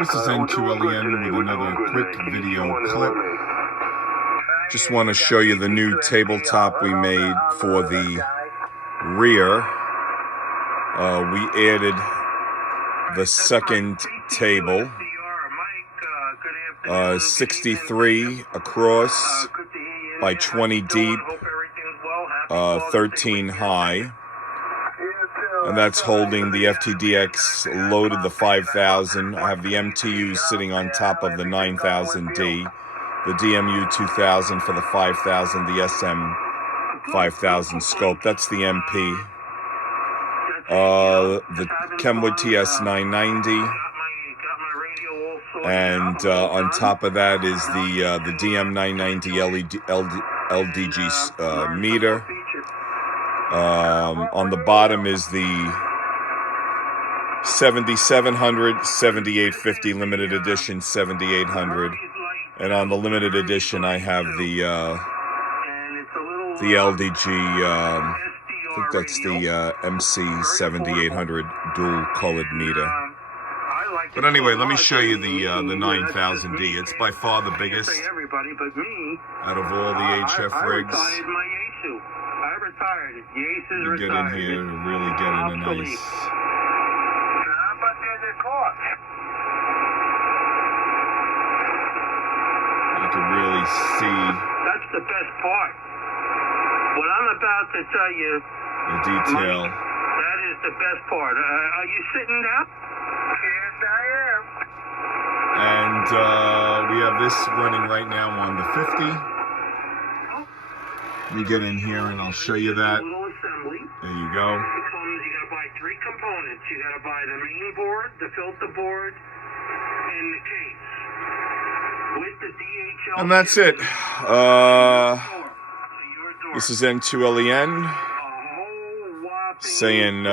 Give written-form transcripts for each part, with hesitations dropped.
This is N2LEN with another quick video clip. Just want to show you the new tabletop we made for the rear. We added the second table, 63 across by 20 deep, 13 high. And that's holding the FTDX loaded, the 5000. I have the MTUs sitting on top of the 9000D, the DMU2000 for the 5000, the SM5000 scope. That's the MP. The Kenwood TS-990. And on top of that is the DM990 LDG meter. On the bottom is the 7700, 7850 limited edition, 7800, and on the limited edition I have the LDG. I think that's the MC 7800 dual colored meter. But anyway, let me show you the 9000D. It's by far the biggest out of all the HF rigs. I retired. Yaesu You get in here to really get in a nice. You can really see. That's the best part. What I'm about to tell you. The detail. Mike, that is the best part. Are you sitting down? Yes, I am. And we have this running right now on the 50. Let me get in here and I'll show you that. There you go. You gotta buy 3 components. You gotta buy the main board, the filter board, and the case. With the DHL. And that's it. This is N2LEN saying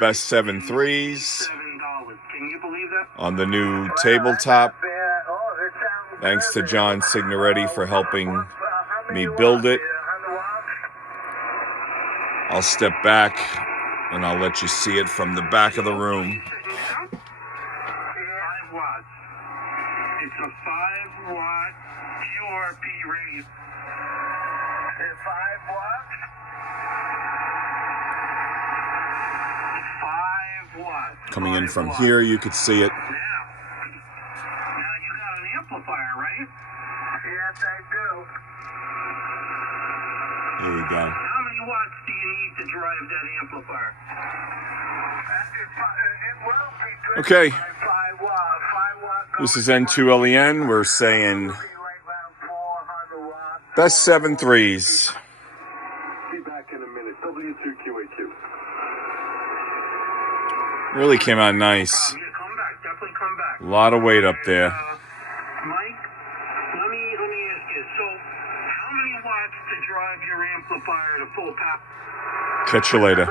best 7 threes on the new tabletop. Thanks to John Signoretti for helping me build it. I'll step back and I'll let you see it from the back of the room. 5 watts. It's a 5-watt QRP raise. 5 watts? 5 watts. Coming in from here, you could see it. Now you got an amplifier, right? Yes, I do. There you go. How many watts do you need to drive that amplifier? Okay. This is N2LEN. We're saying best 7 threes. Be back in a minute. W2QA2. Really came out nice. Come back. Definitely come back. A lot of weight up there. Mike, let me ask you. So, how many watts to drive your amplifier to full power? Catch you later.